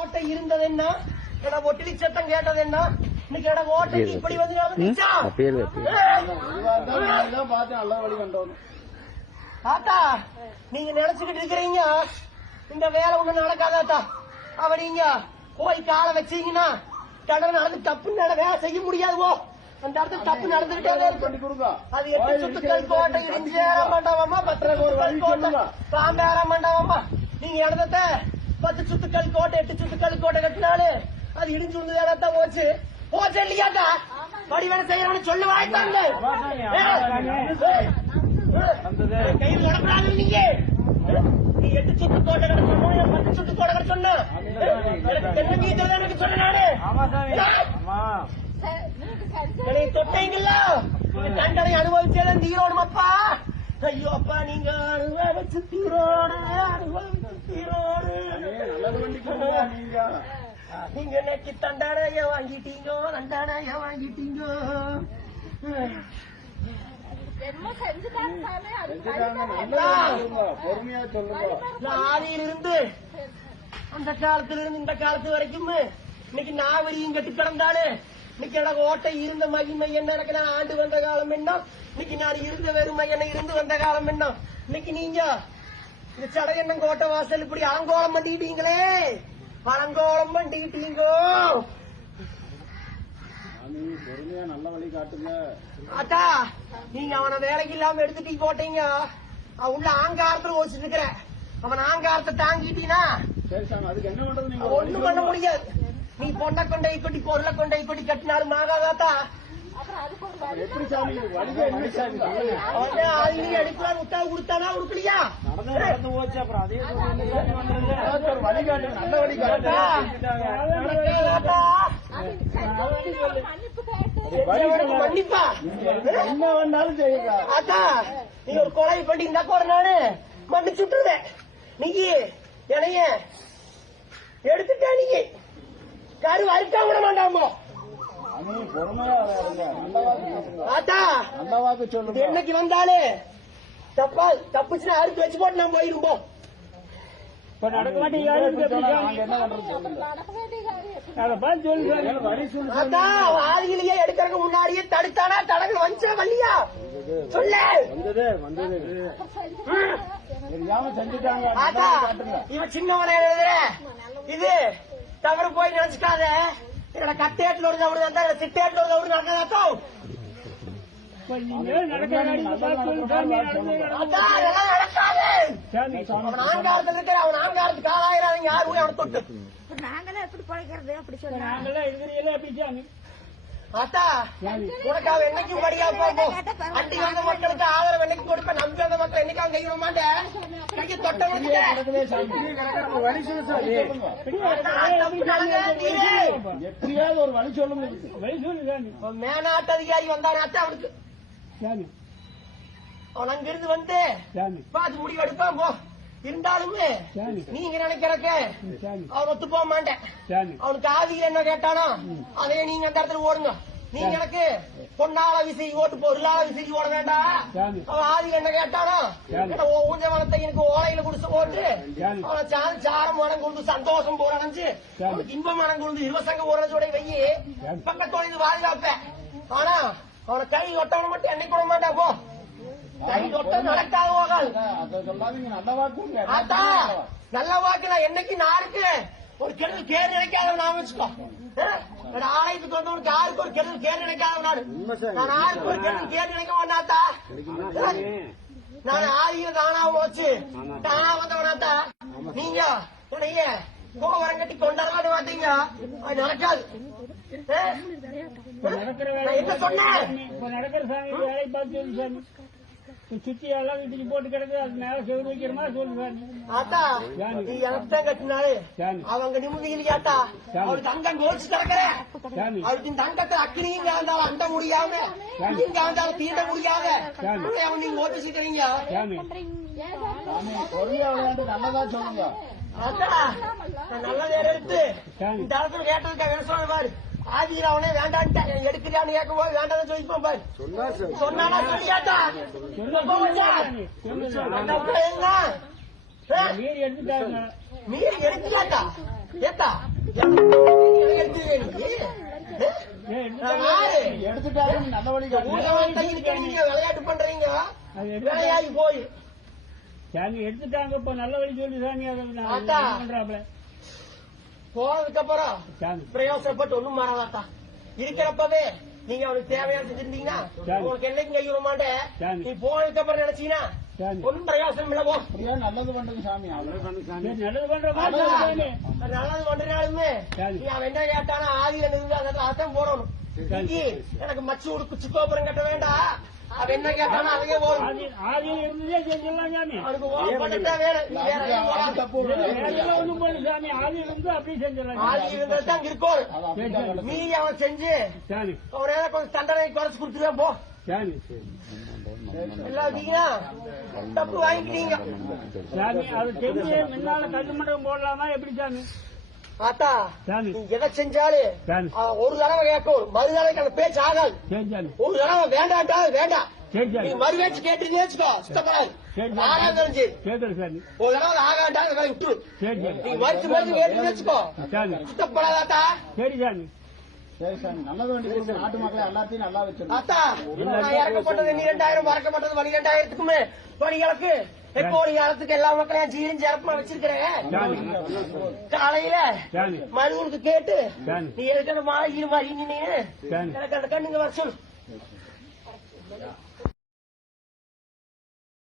ஓட்டை இருந்தது என்ன ஒட்டிலி சத்தம் கேட்டது என்ன இன்னைக்கு ஓட்டை இப்படி வந்து ஆத்தா நீங்க நினைச்சுக்கிட்டு இருக்கிறீங்க இந்த வேலை ஒண்ணு நடக்காதாத்தா அவ நீங்க போய் காலை வச்சீங்கன்னா கடல் நடந்து தப்பு வேலை செய்ய முடியாதுவோ அந்த இடத்துல தப்பு நடந்துகிட்டே அது 8 சுத்துக்கள் கோட்டை இஞ்சியேற மாட்டாவாமா 10 சுத்துக்கள் கோட்டை பாம்பேற மாட்டாவாமா நீங்க இடத்த 10 சுத்துக்கள் கோட்டை 8 சுத்துக்கள் கோட்டை கட்டினாலு அது இடிஞ்சு விழுந்துதான் போச்சு போச்சு இல்லையாட்டா படி வேலை செய்யறான்னு சொல்லு வாய்த்தாங்க கையில் உடம்புறாங்க நீங்க நீ 8 சுத்து கோட்டை கடை சொன்ன 10 சுத்து கோட்டை கடை சொன்ன என்ன மீட்டர் எனக்கு சொன்ன நானு தொட்டீங்கள தண்டனை அனுபவிச்சேன் தீரோடுமப்பா ஐயோ அப்பா நீங்க அனுபவிச்சு தீரோடு நீங்க இன்னைக்கு தண்டனைய வாங்கிட்டீங்க தண்டனைய வாங்கிட்டீங்க ஆதியிலிருந்து அந்த காலத்திலிருந்து இந்த காலத்து வரைக்கும் இன்னைக்கு நாவரியும் கட்டி கிடந்தாலே இன்னைக்கு எனக்கு ஓட்டை இருந்த மகிமை என்ன எனக்கு நான் ஆண்டு வந்த காலம் என்ன இன்னைக்கு நான் இருந்த வெறுமை என்ன இருந்து வந்த காலம் என்ன இன்னைக்கு நீங்க இந்த சடையண்ணன் கோட்டை வாசல் இப்படி அலங்கோலம் பண்ணிட்டீங்களே அலங்கோலம் பண்ணிட்டீங்க நல்ல வழி காட்டுங்க அக்கா நீங்க அவனை வேலைக்கு இல்லாம எடுத்துட்டு போட்டீங்க அவன் உள்ள ஆங்காரத்துல ஓசிட்டு இருக்கிற அவன் ஆங்காரத்தை தாங்கிட்டீனா அதுக்கு என்ன பண்றது ஒண்ணும் பண்ண முடியாது நீ பொண்ணை கொண்டை கொட்டி பொருளை கொண்டை கொட்டி கட்டினாலும் ஆகாதாத்தா எப்படி சாமி எடுக்கலாம் உத்தரவு கொடுத்தானா கொடுக்கலையா நடந்து போச்சு அப்புறம் அதே வழிகாட்டு நல்ல வழிகாட்டு மன்னிப்பா என்ன வேணாலும் செய்யுங்க அத்தா நீ ஒரு கொலை பண்ணி இருந்தா கூட நானு மன்னிச்சுட்டுருவேன் நீங்க என்னைய எடுத்துட்டா நீங்க கரு அறுக்கா விட மாட்டாமோ என்னைக்கு வந்தாலே தப்பா தப்புச்சுன்னா அறுத்து வச்சு போட்டு நான் போயிருப்போம் ஆதியிலேயே எடுக்கிறதுக்கு முன்னாடியே தடுத்தானா தடங்கள் வந்துச்சா வரலையா சொல்ல இவன் சின்னவனை எழுதுற இது தவறு போய் நினைச்சுக்காத என்னோட கட்டேட்டில் ஒரு தவறு வந்தா சிட்டேட்டில் ஒரு தவறு நடக்காதோ அவன் ஆங்காரத்தில் இருக்கிற அவன் ஆங்காரத்துக்கு ஆளாயிரம் யாரு போய் அவனை தொட்டு நாங்களே எப்படி பழைக்கிறது அப்படி சொல்லுங்க அத்தா உனக்கு அவன் என்னைக்கும் படியா போகும் அண்டி வந்த மக்களுக்கு ஆதரவு என்னைக்கு கொடுப்பேன் நம்பி வந்த மக்கள் என்னைக்கு அவன் கைவிட மாட்டேன் கையை தொட்ட எப்படியாவது ஒரு வழி சொல்லுங்க மேனாட்டு அதிகாரி வந்தானே அவனுக்கு அவன் அங்கிருந்து வந்து பார்த்து முடிவு எடுப்பான் போ இருந்தாலுமே நீங்க நினைக்கிறக்க அவன் ஒத்து போக மாட்டேன் அவனுக்கு ஆதியில் என்ன கேட்டானா அதே நீங்க அந்த இடத்துல ஓடுங்க நீங்க எனக்கு பொன்னால விசை ஓட்டு பொருளால விசை ஓட வேண்டாம் அவன் ஆதியில் என்ன கேட்டானா ஊஞ்ச வளத்தை எனக்கு ஓலையில குடிச்சு போட்டு அவனை சாரம் மனம் கொண்டு சந்தோஷம் போட நினைச்சு இன்ப மனம் கொண்டு இருவசங்க ஓடுறதோட வையி பக்கத்தோட இது பாதுகாப்பேன் ஆனா அவனை கை ஒட்டவனை மட்டும் என்னைக்கு விட மாட்டா போ நடக்காத நல்ல வாக்கு நான் என்னைக்கு நாருக்கு ஒரு கெடுதல் கேர் நினைக்காத நான் வச்சுக்கோ ஆலயத்துக்கு வந்தவனுக்கு யாருக்கு ஒரு கெடுதல் கேர் நினைக்காத நான் யாருக்கு ஒரு கெடுதல் கேர் நினைக்க மாட்டாத்தா நான் ஆதியம் தானா போச்சு தானா வந்தவனாத்தா நீங்க உடைய கோவரம் கட்டி கொண்டாட மாட்டீங்க அது நடக்காது என்ன சொன்னேன் சுத்தி எல்லாம் வீட்டுக்கு போட்டு கிடக்கு அது மேல செவரு வைக்கிற மாதிரி சொல்லுங்க ஆத்தா நீ எனக்கு கட்டினாரு அவங்க நிம்மதியிலையாட்டா அவளுக்கு அங்கம் கோச்சு கிடக்குறேன் அவளுக்கு இந்த அங்கத்தை அக்கினியும் காந்தாலும் அண்ட முடியாம காந்தாலும் தீண்ட முடியாத அவன் நீங்க ஓட்டு சீக்கிறீங்க நல்லதா சொல்லுங்க ஆத்தா நல்ல நேரம் எடுத்து இந்த இடத்துல கேட்டதுக்காக என்ன சொன்ன பாரு ஆதியில் அவனே வேண்டான்னு எடுக்கிறான்னு கேட்கும் போது வேண்டாம் சொல்லிப்பான் பாரு சொன்னானா சொல்லியாட்டா மீறி எடுத்துட்டாங்க மீறி எடுத்துட்டாட்டா ஏத்தா எடுத்துட்டாருன்னு நல்ல வழி காட்டுங்க. ஊழல் நீங்க விளையாட்டு பண்றீங்க, அது விளையாடி போய் சாமி எடுத்துட்டாங்க, இப்ப நல்ல வழி சொல்லி சாமி அதை அத்தா. பண்றாப்ல போனதுக்கு அப்புறம் சாமி. பிரயோசனப்பட்டு ஒண்ணும் மாறாதாத்தா. இருக்கிறப்பவே நீங்க அவனுக்கு தேவையான செஞ்சிருந்தீங்கன்னா சரி. உங்களுக்கு என்னைக்கும் கைவிட மாட்டேன். சரி. நீ போனதுக்கு அப்புறம் நினைச்சீங்கன்னா சரி. ஒன்னும் பிரயோசனம் இல்ல. போ, அப்படியே நல்லது பண்ணுங்க சாமி. சரி, நல்லது பண்ற மாதிரி அதான். சாமி. நல்லது பண்றாலுமே சரி. நீ அவன் என்ன கேட்டானா ஆதியில இருந்து அதான் போடணும். இன்னைக்கு எனக்கு மச்சு உடுக்கு சிக்கோபுரம் கட்ட வேண்டாம். அவன் என்ன கேட்டானா அதையே போடணும். ஆதியில் இருந்ததே செஞ்சிடலாம் சாமி. அவனுக்கு ஓடப்பட்டா வேணும். நீ வேற எங்கேயும் அது போகாத. தப்பு இல்லை. வேலையெல்லாம் ஒண்ணும் போல சாமி, ஆதியில் இருந்து அப்படியே செஞ்சிடலாம் ஆதி இருந்தது தான் இருக்கும். அது அப்படிதான் கிடக்கு. மீறி அவன் செஞ்சு சாமி. அவன் கொஞ்சம் தண்டனை குறைச்சு கொடுத்துருவேன். போ, சாமி எல்லாத்தீங்கன்னா தப்பு வாங்கிக்கிட்டீங்க. சாமி அது செஞ்சு முன்னால கட்டு மண்டபம் போடலாமா எப்படி சாமி? ஆத்தா, சாமி. நீ எதை செஞ்சாலும் சாமி. அவன் ஒரு தடவை கேட்கும், மறுதடவைக்கு அந்த பேச்சு ஆகாது. சரி சாமி. ஒரு தடவை வேண்டாட்டா வேண்டாம். சரி நீ சாமி. மறு பேச்சு கேட்டு வச்சுக்கோ, சுத்தப்படாது. சரி ஆகாது தெரிஞ்சு சரி சாமி. ஒரு தடவை ஆகாட்டா அந்த வேலை விட்டுரு. சரி சாமி. நீ மறுத்து மறுத்து கேட்டு வச்சுக்கோ, சாமி. சுத்தப்படாதாத்தா. சரி சாமி. சரி சாமி, நல்லது வேண்டி கொடுங்க. நாட்டு மக்களை எல்லாத்தையும் நல்லா வச்சிருக்கோம். ஆத்தா, நான் இறக்கப்பட்டது 12,000, மறக்கப்பட்டது 12,000க்குமே பணிகளுக்கு எப்போ ஒரு காலத்துக்கு எல்லா மக்களையும் சீரும் சிறப்பா வச்சிருக்கிறேன். சாமி. காலையில சாமி. மனுவுக்கு கேட்டு சாமி. நீ எதுக்கு மாறி மாறி நின்னு சாமி. எனக்கு அந்த கண்ணுங்க வர சொல்லு.